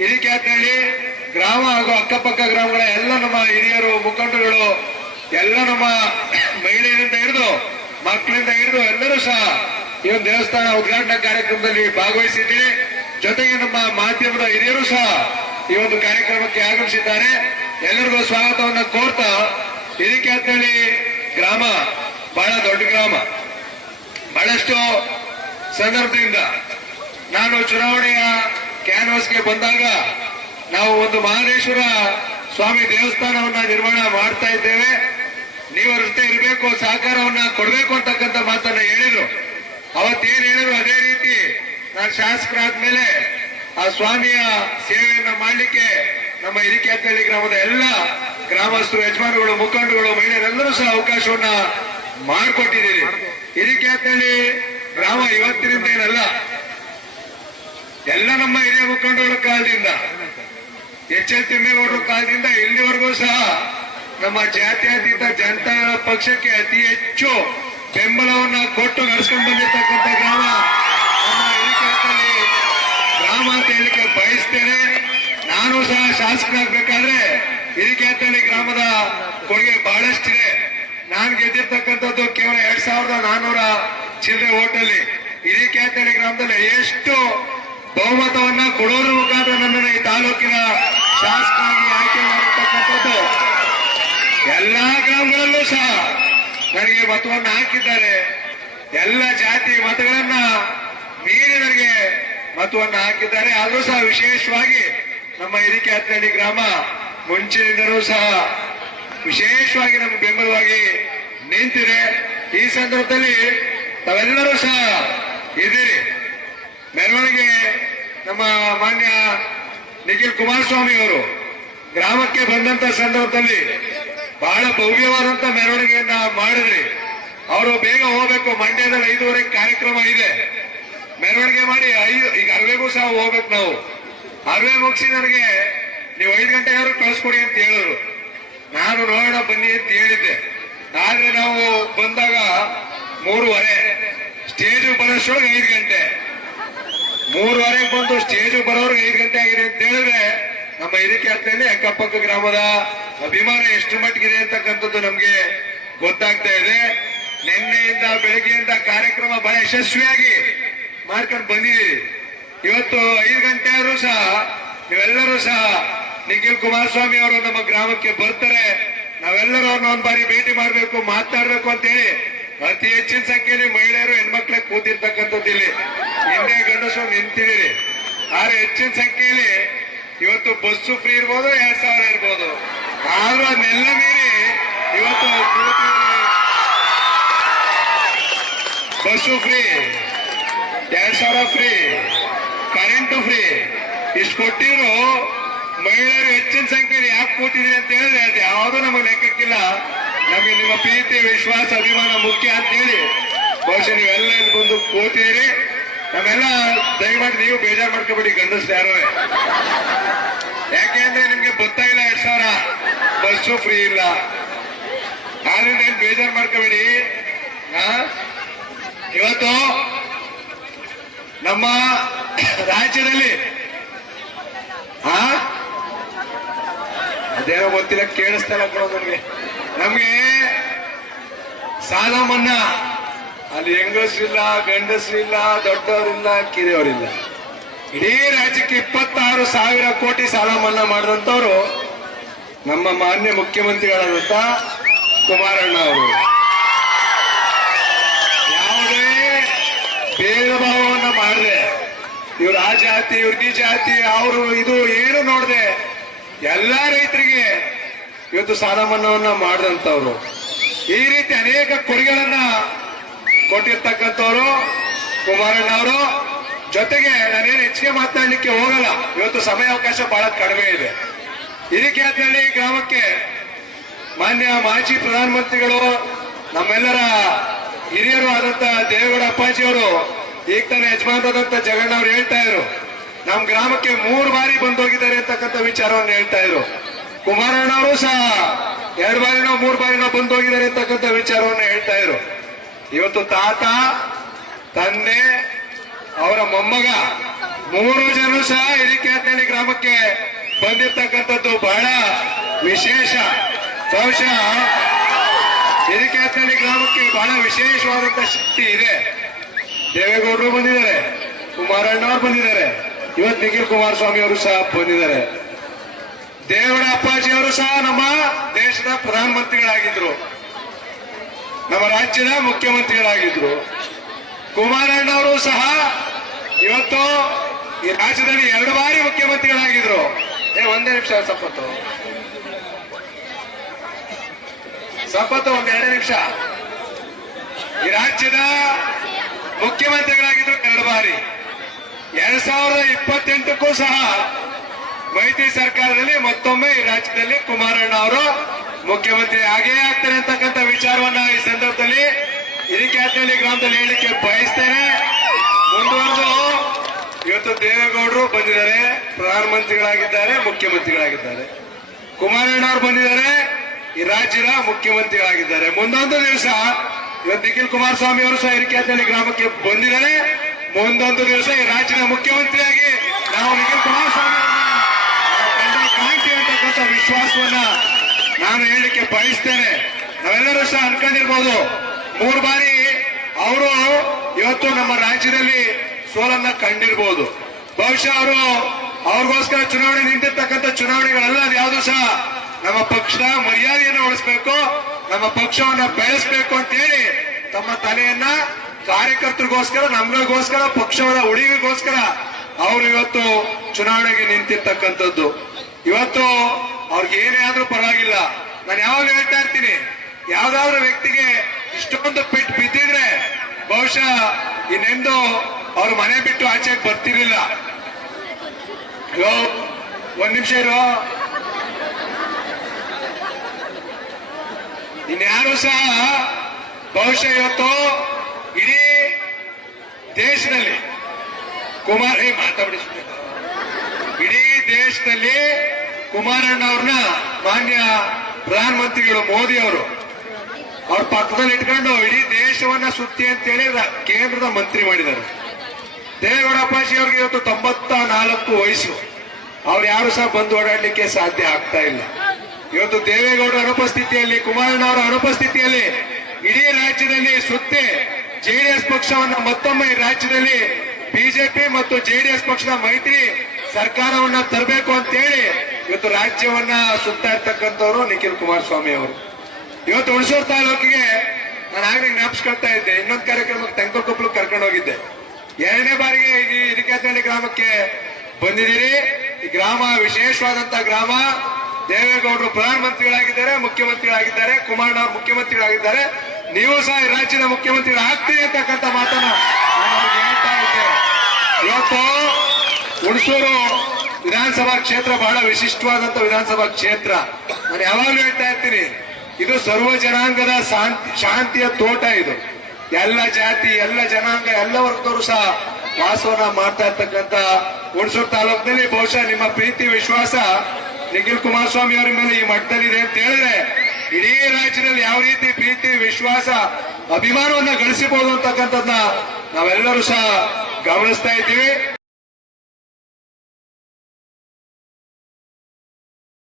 ಹಿರಿಕ್ಯಾತನಹಳ್ಳಿ ಗ್ರಾಮ ಹಾಗೂ ಅಕ್ಕಪಕ್ಕ ಗ್ರಾಮಗಳ ಎಲ್ಲ ನಮ್ಮ ಹಿರಿಯರು ಮುಖಂಡರುಗಳು ಎಲ್ಲ ನಮ್ಮ ಮಹಿಳೆಯರಿಂದ ಹಿಡಿದು ಮಕ್ಕಳಿಂದ ಹಿಡಿದು ಎಲ್ಲರೂ ಸಹ ಈ ಒಂದು ದೇವಸ್ಥಾನ ಉದ್ಘಾಟನಾ ಕಾರ್ಯಕ್ರಮದಲ್ಲಿ ಭಾಗವಹಿಸಿದ್ದೀರಿ. ಜೊತೆಗೆ ನಮ್ಮ ಮಾಧ್ಯಮದ ಹಿರಿಯರು ಸಹ ಈ ಒಂದು ಕಾರ್ಯಕ್ರಮಕ್ಕೆ ಆಗಮಿಸಿದ್ದಾರೆ. ಎಲ್ಲರಿಗೂ ಸ್ವಾಗತವನ್ನು ಕೋರ್ತಾ, ಹಿರಿಕ್ಯಾತನಹಳ್ಳಿ ಗ್ರಾಮ ಬಹಳ ದೊಡ್ಡ ಗ್ರಾಮ. ಬಹಳಷ್ಟು ಸಂದರ್ಭದಿಂದ ನಾನು ಚುನಾವಣೆಯ ಕ್ಯಾನ್ವಾಸ್ಗೆ ಬಂದಾಗ ನಾವು ಒಂದು ಮಹದೇಶ್ವರ ಸ್ವಾಮಿ ದೇವಸ್ಥಾನವನ್ನ ನಿರ್ಮಾಣ ಮಾಡ್ತಾ ಇದ್ದೇವೆ, ನೀವು ಅವ್ರ ಜೊತೆ ಇರಬೇಕು, ಸಹಕಾರವನ್ನ ಕೊಡಬೇಕು ಅಂತಕ್ಕಂಥ ಮಾತನ್ನ ಹೇಳಿದ್ರು. ಅವತ್ತೇನು ಹೇಳಿದ್ರು ಅದೇ ರೀತಿ ನಾನು ಶಾಸಕರಾದ್ಮೇಲೆ ಆ ಸ್ವಾಮಿಯ ಸೇವೆಯನ್ನ ಮಾಡಲಿಕ್ಕೆ ನಮ್ಮ ಹಿರಿಕ್ಯಾತನಹಳ್ಳಿ ಗ್ರಾಮದ ಎಲ್ಲ ಗ್ರಾಮಸ್ಥರು, ಯಜಮಾನಗಳು, ಮುಖಂಡರುಗಳು, ಮಹಿಳೆಯರೆಲ್ಲರೂ ಸಹ ಅವಕಾಶವನ್ನ ಮಾಡಿಕೊಟ್ಟಿದ್ದೀರಿ. ಹಿರಿಕ್ಯಾತನಹಳ್ಳಿ ಗ್ರಾಮ ಇವತ್ತಿನಿಂದ ಏನಲ್ಲ, ಎಲ್ಲ ನಮ್ಮ ಹಿರಿಯ ಮುಖಂಡರುಗಳ ಕಾಲದಿಂದ, ಎಚ್.ಎಲ್. ತಿಮ್ಮೇಗೌಡರ ಕಾಲದಿಂದ ಇಲ್ಲಿವರೆಗೂ ಸಹ ನಮ್ಮ ಜಾತ್ಯತೀತ ಜನತಾ ಪಕ್ಷಕ್ಕೆ ಅತಿ ಹೆಚ್ಚು ಬೆಂಬಲವನ್ನ ಕೊಟ್ಟು ನಡೆಸ್ಕೊಂಡು ಬಂದಿರತಕ್ಕಂಥ ಗ್ರಾಮ ನಮ್ಮ ಹಿರಿಕ್ಯಾತನಹಳ್ಳಿ ಗ್ರಾಮ ಅಂತ ಹೇಳಿಕೆ ಬಯಸ್ತೇನೆ. ನಾನು ಸಹ ಶಾಸಕರಾಗಬೇಕಾದ್ರೆ ಹಿರಿಕ್ಯಾತನಹಳ್ಳಿ ಗ್ರಾಮದ ಕೊಡುಗೆ ಬಹಳಷ್ಟಿದೆ. ನಾನು ಗೆದ್ದಿರ್ತಕ್ಕಂಥದ್ದು ಕೇವಲ 2400 ಚಿಲ್ಲರೆ ಓಟಲ್ಲಿ. ಹಿರಿಕ್ಯಾತನಹಳ್ಳಿ ಗ್ರಾಮದಲ್ಲಿ ಎಷ್ಟು ಬಹುಮತವನ್ನ ಕೊಡೋದ್ರ ಮುಖಾಂತರ ನನ್ನನ್ನು ಈ ತಾಲೂಕಿನ ಶಾಸಕರಾಗಿ ಆಯ್ಕೆ ಮಾಡಿರ್ತಕ್ಕಂಥದ್ದು. ಎಲ್ಲಾ ಗ್ರಾಮಗಳಲ್ಲೂ ಸಹ ನನಗೆ ಮತವನ್ನು ಹಾಕಿದ್ದಾರೆ. ಎಲ್ಲ ಜಾತಿ ಮತಗಳನ್ನ ಮೀರಿ ನನಗೆ ಮತವನ್ನು ಹಾಕಿದ್ದಾರೆ. ಆದರೂ ಸಹ ವಿಶೇಷವಾಗಿ ನಮ್ಮ ಹಿರಿಕ್ಯಾತನಹಳ್ಳಿ ಗ್ರಾಮ ಮುಂಚಿನಿಂದಲೂ ಸಹ ವಿಶೇಷವಾಗಿ ನಮ್ಮ ಬೆಂಬಲವಾಗಿ ನಿಂತಿದೆ. ಈ ಸಂದರ್ಭದಲ್ಲಿ ತಾವೆಲ್ಲರೂ ಸಹ ಇದ್ದೀರಿ. ಮೆರವಣಿಗೆ ನಮ್ಮ ಮಾನ್ಯ ನಿಖಿಲ್ ಕುಮಾರಸ್ವಾಮಿ ಅವರು ಗ್ರಾಮಕ್ಕೆ ಬಂದಂತ ಸಂದರ್ಭದಲ್ಲಿ ಬಹಳ ಭವ್ಯವಾದಂತ ಮೆರವಣಿಗೆಯನ್ನ ಮಾಡಿದ್ರಿ. ಅವರು ಬೇಗ ಹೋಗ್ಬೇಕು, ಮಂಡ್ಯದಲ್ಲಿ 5:30 ಕಾರ್ಯಕ್ರಮ ಇದೆ. ಮೆರವಣಿಗೆ ಮಾಡಿ ಈಗ ಅರವೆಗೂ ಸಹ ಹೋಗ್ಬೇಕು. ನಾವು ಅರವೆ ಮುಗಿಸಿ ನನಗೆ ನೀವು 5 ಗಂಟೆಗಾದ್ರೂ ಕಳಿಸ್ಕೊಡಿ ಅಂತ ಹೇಳಿದ್ರು. ನಾನು ನೋಡೋಣ ಬನ್ನಿ ಅಂತ ಹೇಳಿದ್ದೆ. ಆದ್ರೆ ನಾವು ಬಂದಾಗ 3:30, ಸ್ಟೇಜ್ ಬರೋಷ್ಟೊಳಗೆ 5 ಗಂಟೆ, 3:30 ಬಂದು ಸ್ಟೇಜ್ ಬರೋರ್ಗೆ 5 ಗಂಟೆ ಆಗಿದೆ ಅಂತ ಹೇಳಿದ್ರೆ ನಮ್ಮ ಹಿರಿಕ್ಯಾತನಹಳ್ಳಿ ಅಕ್ಕಪಕ್ಕ ಗ್ರಾಮದ ಅಭಿಮಾನ ಎಷ್ಟು ಮಟ್ಟಿಗಿದೆ ಅಂತಕ್ಕಂಥದ್ದು ನಮ್ಗೆ ಗೊತ್ತಾಗ್ತಾ ಇದೆ. ನಿನ್ನೆಯಿಂದ ಬೆಳಗ್ಗೆಯಿಂದ ಕಾರ್ಯಕ್ರಮ ಬಹಳ ಯಶಸ್ವಿಯಾಗಿ ಮಾಡ್ಕೊಂಡು ಬಂದಿದ್ದೀರಿ. ಇವತ್ತು 5 ಗಂಟೆ ಆದ್ರೂ ಸಹ ನೀವೆಲ್ಲರೂ ಸಹ ನಿಖಿಲ್ ಕುಮಾರಸ್ವಾಮಿ ಅವರು ನಮ್ಮ ಗ್ರಾಮಕ್ಕೆ ಬರ್ತಾರೆ, ನಾವೆಲ್ಲರೂ ಅವ್ರನ್ನ ಒಂದ್ ಬಾರಿ ಭೇಟಿ ಮಾಡಬೇಕು, ಮಾತನಾಡ್ಬೇಕು ಅಂತ ಹೇಳಿ ಅತಿ ಹೆಚ್ಚಿನ ಸಂಖ್ಯೆಯಲ್ಲಿ ಮಹಿಳೆಯರು, ಹೆಣ್ಮಕ್ಳೇ ಕೂತಿರ್ತಕ್ಕಂಥದ್ದು. ಇಲ್ಲಿ ಹಿಂದೆ ಗಂಡಸರು ನಿಂತಿದ್ದೀರಿ. ಆದ್ರೆ ಹೆಚ್ಚಿನ ಸಂಖ್ಯೆಯಲ್ಲಿ ಇವತ್ತು ಬಸ್ಸು ಫ್ರೀ ಇರ್ಬೋದು, 2000 ಇರ್ಬೋದು, ಆದ್ರೂ ಅದನ್ನೆಲ್ಲ ಮೀರಿ ಇವತ್ತು bus free, 2000 free, current free ಇಷ್ಟು ಕೊಟ್ಟಿದ್ರು ಮಹಿಳೆಯರು ಹೆಚ್ಚಿನ ಸಂಖ್ಯೆಯಲ್ಲಿ ಯಾಕೆ ಕೂತಿದೆ ಅಂತ ಹೇಳಿದ್ರೆ ಅದು ಯಾವುದೂ ನಮಗೆ ಲೆಕ್ಕಕ್ಕಿಲ್ಲ. ನಮಗೆ ನಿಮ್ಮ ಪ್ರೀತಿ, ವಿಶ್ವಾಸ, ಅಭಿಮಾನ ಮುಖ್ಯ ಅಂತ ಹೇಳಿ ಬಹುಶಃ ನೀವೆಲ್ಲ ಇಲ್ಲಿ ಬಂದು ಕೂತಿದ್ದೀರಿ. ನಾವೆಲ್ಲ ದಯಮಾಡಿ ನೀವು ಬೇಜಾರು ಮಾಡ್ಕೋಬೇಡಿ, ಗಂಡಸ್ ಯಾರು. ಯಾಕೆಂದ್ರೆ ನಿಮ್ಗೆ ಗೊತ್ತಾಗಿಲ್ಲ 2000 ಬಸ್ಸು ಫ್ರೀ ಇಲ್ಲ, ಆದ್ರಿಂದ ಏನ್ ಬೇಜಾರು ಮಾಡ್ಕೋಬೇಡಿ. ಇವತ್ತು ನಮ್ಮ ರಾಜ್ಯದಲ್ಲಿ ಅದೇನೋ ಗೊತ್ತಿಲ್ಲ, ಕೇಳಿಸ್ತಾ ಇಲ್ಲ ನನಗೆ. ನಮ್ಗೆ ಸಾಲ ಮನ್ನಾ ಅಲ್ಲಿ ಹೆಂಗಸರಿಲ್ಲ, ಗಂಡಸರಿಲ್ಲ, ದೊಡ್ಡವರಿಲ್ಲ, ಕಿರಿಯವರಿಲ್ಲ. ಇಡೀ ರಾಜ್ಯಕ್ಕೆ 26,000 ಕೋಟಿ ಸಾಲ ಮನ್ನಾ ಮಾಡಿದಂತವ್ರು ನಮ್ಮ ಮಾನ್ಯ ಮುಖ್ಯಮಂತ್ರಿಗಳಾದಂತ ಕುಮಾರಣ್ಣ ಅವರು. ಯಾವುದೇ ಭೇದ ಭಾವವನ್ನು ಮಾಡದೆ, ಇವ್ರು ಆ ಜಾತಿ, ಇವ್ರಿಗೆ ಈ ಜಾತಿ, ಅವರು ಇದು ಏನು ನೋಡದೆ ಎಲ್ಲಾ ರೈತರಿಗೆ ಇವತ್ತು ಸಾಲ ಮನ್ನಾವನ್ನ ಮಾಡಿದಂತವ್ರು. ಈ ರೀತಿ ಅನೇಕ ಕೊಡುಗೆಗಳನ್ನ ಕೊಟ್ಟಿರ್ತಕ್ಕಂಥವ್ರು ಕುಮಾರಣ್ಣ ಅವರು. ಜೊತೆಗೆ ನಾನೇನು ಹೆಚ್ಚಿಗೆ ಮಾತನಾಡಲಿಕ್ಕೆ ಹೋಗಲ್ಲ, ಇವತ್ತು ಸಮಯಾವಕಾಶ ಬಹಳ ಕಡಿಮೆ ಇದೆ. ಹಿರಿಕ್ಯಾತನಹಳ್ಳಿ ಗ್ರಾಮಕ್ಕೆ ಮಾನ್ಯ ಮಾಜಿ ಪ್ರಧಾನಮಂತ್ರಿಗಳು, ನಮ್ಮೆಲ್ಲರ ಹಿರಿಯರು ಆದಂತ ದೇವೇಗೌಡ ಅಪ್ಪಾಜಿಯವರು, ಈಗ ತಾನೇ ಯಜಮಾನರಾದಂತ ಜಗಣ್ಣ ಅವರು ಹೇಳ್ತಾ ಇದ್ರು, ನಮ್ಮ ಗ್ರಾಮಕ್ಕೆ 3 ಬಾರಿ ಬಂದೋಗಿದ್ದಾರೆ ಅಂತಕ್ಕಂಥ ವಿಚಾರವನ್ನು ಹೇಳ್ತಾ ಇದ್ರು. ಕುಮಾರಣ್ಣ ಅವರು ಸಹ 2 ಬಾರಿನೋ 3 ಬಾರಿನೋ ಬಂದೋಗಿದ್ದಾರೆ ಅಂತಕ್ಕಂಥ ವಿಚಾರವನ್ನು ಹೇಳ್ತಾ ಇದ್ರು. ಇವತ್ತು ತಾತ, ತಂದೆ, ಅವರ ಮೊಮ್ಮಗ 3 ಜನರು ಸಹ ಹಿರಿಕ್ಯಾತನಹಳ್ಳಿ ಗ್ರಾಮ ಗ್ರಾಮಕ್ಕೆ ಬಂದಿರ್ತಕ್ಕಂಥದ್ದು ಬಹಳ ವಿಶೇಷ. ಬಹುಶಃ ಹಿರಿಕ್ಯಾತನಹಳ್ಳಿ ಗ್ರಾಮಕ್ಕೆ ಬಹಳ ವಿಶೇಷವಾದಂತಹ ಶಕ್ತಿ ಇದೆ. ದೇವೇಗೌಡರು ಬಂದಿದ್ದಾರೆ, ಕುಮಾರಣ್ಣವ್ರು ಬಂದಿದ್ದಾರೆ, ಇವತ್ತು ನಿಖಿಲ್ ಕುಮಾರಸ್ವಾಮಿ ಅವರು ಸಹ ಬಂದಿದ್ದಾರೆ. ದೇವರ ಅಪ್ಪಾಜಿ ಅವರು ಸಹ ನಮ್ಮ ದೇಶದ ಪ್ರಧಾನಮಂತ್ರಿಗಳಾಗಿದ್ರು, ನಮ್ಮ ರಾಜ್ಯದ ಮುಖ್ಯಮಂತ್ರಿಗಳಾಗಿದ್ರು. ಕುಮಾರಣ್ಣವರು ಸಹ ಇವತ್ತು ಈ ರಾಜ್ಯದಲ್ಲಿ 2 ಬಾರಿ ಮುಖ್ಯಮಂತ್ರಿಗಳಾಗಿದ್ರು. ಒಂದೇ ನಿಮಿಷ ಸಂಪತ್ತು ಒಂದ್ 2 ನಿಮಿಷ. ಈ ರಾಜ್ಯದ ಮುಖ್ಯಮಂತ್ರಿಗಳಾಗಿದ್ರು 2 ಬಾರಿ. 2028ಕ್ಕೂ ಸಹ ಮೈತ್ರಿ ಸರ್ಕಾರದಲ್ಲಿ ಮತ್ತೊಮ್ಮೆ ಈ ರಾಜ್ಯದಲ್ಲಿ ಕುಮಾರಣ್ಣ ಅವರು ಮುಖ್ಯಮಂತ್ರಿ ಆಗೇ ಆಗ್ತಾರೆ ಅಂತಕ್ಕಂಥ ವಿಚಾರವನ್ನ ಈ ಸಂದರ್ಭದಲ್ಲಿ ಹಿರಿಕ್ಯಾತನಹಳ್ಳಿ ಗ್ರಾಮದಲ್ಲಿ ಹೇಳಲಿಕ್ಕೆ ಬಯಸ್ತೇನೆ. ಮುಂದುವರೆದು ಇವತ್ತು ದೇವೇಗೌಡರು ಬಂದಿದ್ದಾರೆ, ಪ್ರಧಾನಮಂತ್ರಿಗಳಾಗಿದ್ದಾರೆ, ಮುಖ್ಯಮಂತ್ರಿಗಳಾಗಿದ್ದಾರೆ. ಕುಮಾರಣ್ಣ ಅವರು ಬಂದಿದ್ದಾರೆ, ಈ ರಾಜ್ಯದ ಮುಖ್ಯಮಂತ್ರಿಗಳಾಗಿದ್ದಾರೆ. ಮುಂದೊಂದು ದಿವಸ ಇವತ್ತು ನಿಖಿಲ್ ಕುಮಾರಸ್ವಾಮಿ ಅವರು ಸಹ ಹಿರಿಕ್ಯಾತನಹಳ್ಳಿ ಗ್ರಾಮಕ್ಕೆ ಬಂದಿದ್ದಾರೆ. ಮುಂದೊಂದು ದಿವಸ ಈ ರಾಜ್ಯದ ಮುಖ್ಯಮಂತ್ರಿಯಾಗಿ ನಾವು ನಿಖಿಲ್ ಕುಮಾರಸ್ವಾಮಿ ಕಾಂತಿ ಅಂತಕ್ಕಂಥ ವಿಶ್ವಾಸವನ್ನ ನಾನು ಹೇಳಲಿಕ್ಕೆ ಬಯಸ್ತೇನೆ. ನಾವೆಲ್ಲರೂ ಸಹ ಅನ್ಕೊಂಡಿರ್ಬೋದು, 3 ಬಾರಿ ಅವರು ಇವತ್ತು ನಮ್ಮ ರಾಜ್ಯದಲ್ಲಿ ಸೋಲನ್ನ ಕಂಡಿರ್ಬೋದು. ಬಹುಶಃ ಅವ್ರಿಗೋಸ್ಕರ ಚುನಾವಣೆ ನಿಂತಿರ್ತಕ್ಕಂಥ ಚುನಾವಣೆಗಳೆಲ್ಲ ಯಾವುದು ಸಹ ನಮ್ಮ ಪಕ್ಷದ ಮರ್ಯಾದೆಯನ್ನು ಉಳಿಸಬೇಕು, ನಮ್ಮ ಪಕ್ಷವನ್ನ ಬೆಳೆಸಬೇಕು ಅಂತ ಹೇಳಿ ತಮ್ಮ ತಲೆಯನ್ನ ಕಾರ್ಯಕರ್ತರಿಗೋಸ್ಕರ, ನಮಗೋಸ್ಕರ, ಪಕ್ಷದ ಉಳಿವಿಗೋಸ್ಕರ ಅವರು ಇವತ್ತು ಚುನಾವಣೆಗೆ ನಿಂತಿರ್ತಕ್ಕಂಥದ್ದು. ಇವತ್ತು ಅವ್ರಿಗೆ ಏನೇ ಆದ್ರೂ ಪರವಾಗಿಲ್ಲ. ನಾನು ಯಾವಾಗ ಹೇಳ್ತಾ ಇರ್ತೀನಿ, ಯಾವ್ದಾದ್ರು ವ್ಯಕ್ತಿಗೆ ಇಷ್ಟೊಂದು ಪೆಟ್ಟು ಬಿದ್ದಿದ್ರೆ ಬಹುಶಃ ಇನ್ನೆಂದು ಅವ್ರ ಮನೆ ಬಿಟ್ಟು ಆಚೆಗೆ ಬರ್ತಿರ್ಲಿಲ್ಲ. ಒಂದ್ ನಿಮಿಷ ಇರೋ. ಇನ್ಯಾರು ಸಹ ಬಹುಶಃ ಇವತ್ತು ಇಡೀ ದೇಶದಲ್ಲಿ ಇಡೀ ದೇಶದಲ್ಲಿ ಕುಮಾರಣ್ಣ ಅವ್ರನ್ನ ಮಾನ್ಯ ಪ್ರಧಾನಮಂತ್ರಿಗಳು ಮೋದಿ ಅವರು ಅವ್ರ ಪಕ್ಕದಲ್ಲಿ ಇಟ್ಕೊಂಡು ಇಡೀ ದೇಶವನ್ನ ಸುತ್ತಿ ಅಂತೇಳಿ ಕೇಂದ್ರದ ಮಂತ್ರಿ ಮಾಡಿದ್ದಾರೆ. ದೇವೇಗೌಡ ಅಪ್ಪಾಜಿ ಅವ್ರಿಗೆ ಇವತ್ತು 94 ವಯಸ್ಸು. ಅವ್ರು ಯಾರು ಸಹ ಬಂದು ಓಡಾಡ್ಲಿಕ್ಕೆ ಸಾಧ್ಯ ಆಗ್ತಾ ಇಲ್ಲ. ಇವತ್ತು ದೇವೇಗೌಡರ ಅನುಪಸ್ಥಿತಿಯಲ್ಲಿ, ಕುಮಾರಣ್ಣ ಅವರ ಅನುಪಸ್ಥಿತಿಯಲ್ಲಿ ಇಡೀ ರಾಜ್ಯದಲ್ಲಿ ಸುತ್ತಿ ಜೆಡಿಎಸ್ ಪಕ್ಷವನ್ನ ಮತ್ತೊಮ್ಮೆ ರಾಜ್ಯದಲ್ಲಿ ಬಿಜೆಪಿ ಮತ್ತು ಜೆಡಿಎಸ್ ಪಕ್ಷದ ಮೈತ್ರಿ ಸರ್ಕಾರವನ್ನ ತರಬೇಕು ಅಂತೇಳಿ ಇವತ್ತು ರಾಜ್ಯವನ್ನ ಸುತ್ತಾ ಇರ್ತಕ್ಕಂಥವ್ರು ನಿಖಿಲ್ ಕುಮಾರಸ್ವಾಮಿ ಅವರು. ಇವತ್ತು ಹುಣಸೂರು ತಾಲೂಕಿಗೆ ನಾನು ಆಗ್ಲೇ ಜ್ಞಾಪಿಸ್ಕೊಳ್ತಾ ಇದ್ದೆ, ಇನ್ನೊಂದು ಕಾರ್ಯಕ್ರಮಕ್ಕೆ ತೆಂಕಕೊಪ್ಪಲು ಕರ್ಕೊಂಡು ಹೋಗಿದ್ದೆ. 2ನೇ ಬಾರಿಗೆ ಈ ಹಿರಿಕ್ಯಾತನಹಳ್ಳಿ ಗ್ರಾಮಕ್ಕೆ ಬಂದಿದ್ದೀರಿ. ಈ ಗ್ರಾಮ ವಿಶೇಷವಾದಂತಹ ಗ್ರಾಮ. ದೇವೇಗೌಡರು ಪ್ರಧಾನಮಂತ್ರಿಗಳಾಗಿದ್ದಾರೆ, ಮುಖ್ಯಮಂತ್ರಿಗಳಾಗಿದ್ದಾರೆ, ಕುಮಾರಣ್ಣ ಅವರು ಮುಖ್ಯಮಂತ್ರಿಗಳಾಗಿದ್ದಾರೆ. ನೀವು ಸಹ ಈ ರಾಜ್ಯದ ಮುಖ್ಯಮಂತ್ರಿಗಳು ಆಗ್ತೀರಿ ಅಂತಕ್ಕಂಥ ಮಾತನ್ನ ನಾನು ಹೇಳ್ತಾ ಇದ್ದೆ. ಇವತ್ತು ಹುಣಸೂರು ವಿಧಾನಸಭಾ ಕ್ಷೇತ್ರ ಬಹಳ ವಿಶಿಷ್ಟವಾದಂತಹ ವಿಧಾನಸಭಾ ಕ್ಷೇತ್ರ. ನಾನು ಯಾವಾಗಲೂ ಹೇಳ್ತಾ ಇರ್ತೀನಿ, ಇದು ಸರ್ವ ಜನಾಂಗದ ಶಾಂತಿಯ ತೋಟ. ಇದು ಎಲ್ಲ ಜಾತಿ, ಎಲ್ಲ ಜನಾಂಗ, ಎಲ್ಲ ವರ್ಗದವರು ಸಹ ವಾಸವನ್ನ ಮಾಡ್ತಾ ಇರ್ತಕ್ಕಂಥ ಹುಣಸೂರು ತಾಲೂಕಿನಲ್ಲಿ ಬಹುಶಃ ನಿಮ್ಮ ಪ್ರೀತಿ ವಿಶ್ವಾಸ ನಿಖಿಲ್ ಕುಮಾರಸ್ವಾಮಿ ಅವರ ಮೇಲೆ ಈ ಮಟ್ಟದಲ್ಲಿದೆ ಅಂತ ಹೇಳಿದ್ರೆ ಇಡೀ ರಾಜ್ಯದಲ್ಲಿ ಯಾವ ರೀತಿ ಪ್ರೀತಿ ವಿಶ್ವಾಸ ಅಭಿಮಾನವನ್ನ ಗಳಿಸಬಹುದು ಅಂತಕ್ಕಂಥದ್ದನ್ನ ನಾವೆಲ್ಲರೂ ಸಹ ಗಮನಿಸ್ತಾ ಇದ್ದೀವಿ.